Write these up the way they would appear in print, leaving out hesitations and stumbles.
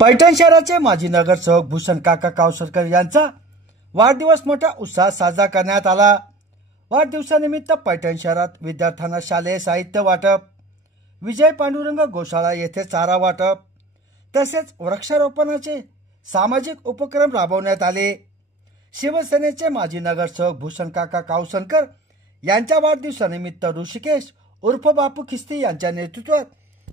पैठण शहराचे माजी नगरसेवक भूषण काका कावसरकर यांचा वाढदिवस मोठ्या उत्साहात साजरा करण्यात आला। वाढदिवसानिमित्त पैठण शहरात विद्यार्थ्यांना शालेय साहित्य वाटप, विजय पांडुरंग गोशाळा येथे चारा वाटप तसेच वृक्षारोपणाचे सामाजिक उपक्रम राबवण्यात आले। शिवसेनेचे माजी नगरसेवक भूषण काका कावसरकर यांच्या वाढदिवसानिमित्त ऋषिकेश उर्फ बापू खिस्ती यांच्या नेतृत्वात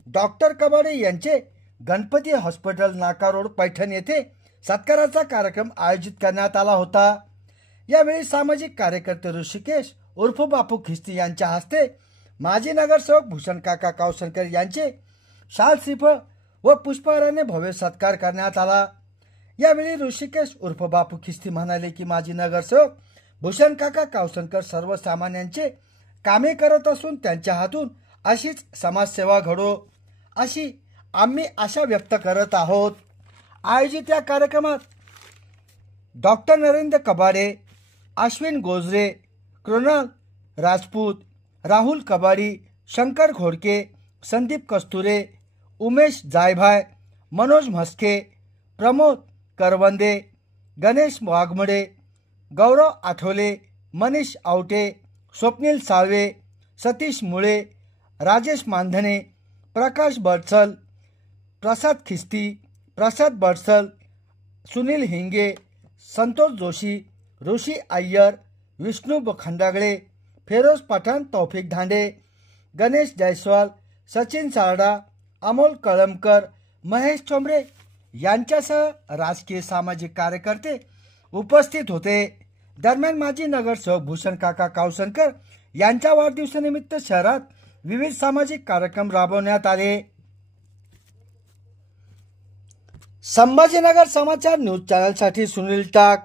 डॉक्टर कबाडे यांचे गणपती हॉस्पिटल नाका रोड पैठण येथे सत्काराचा कार्यक्रम आयोजित करण्यात आला होता। यावेळी सामाजिक कार्यकर्ते ऋषिकेश उर्फ बापू खिस्ती यांच्या हस्ते माजी नगरसेवक भूषण काका कावसरकर यांचे शाल श्रीफळ व पुष्पहाराने भव्य सत्कार करण्यात आला। यावेळी ऋषिकेश उर्फ बापू खिस्ती म्हणाले की माजी नगरसेवक भूषण काका कावसरकर सर्वसामान्यांचे कामे करत असून त्यांच्या हातून अशीच समाजसेवा घडो अशी आम्ही आशा व्यक्त करत आहोत। आयोजित या कार्यक्रमात डॉक्टर नरेंद्र कबाडे, अश्विन गोजरे, कृणाल राजपूत, राहुल कबाडी, शंकर घोडके, संदीप कस्तुरे, उमेश जायभाय, मनोज म्हस्के, प्रमोद करवंदे, गणेश वाघमडे, गौरव आठवले, मनीष आवटे, स्वप्नील साळवे, सतीश मुळे, राजेश मानधने, प्रकाश बडसल, प्रसाद खिस्ती, प्रसाद बडसल, सुनील हिंगे, संतोष जोशी, ऋषी अय्यर, विष्णू खंडागळे, फेरोज पठाण, तौफिक धांडे, गणेश जयस्वाल, सचिन सारडा, अमोल कळमकर, महेश चोंबरे यांच्यासह राजकीय सामाजिक कार्यकर्ते उपस्थित होते। दरम्यान माजी नगरसेवक भूषण काका कावसरकर यांच्या वाढदिवसानिमित्त शहरात विविध सामाजिक कार्यक्रम राबवण्यात आले। संभाजीनगर समाचार न्यूज चॅनलसाठी सुनील टाक।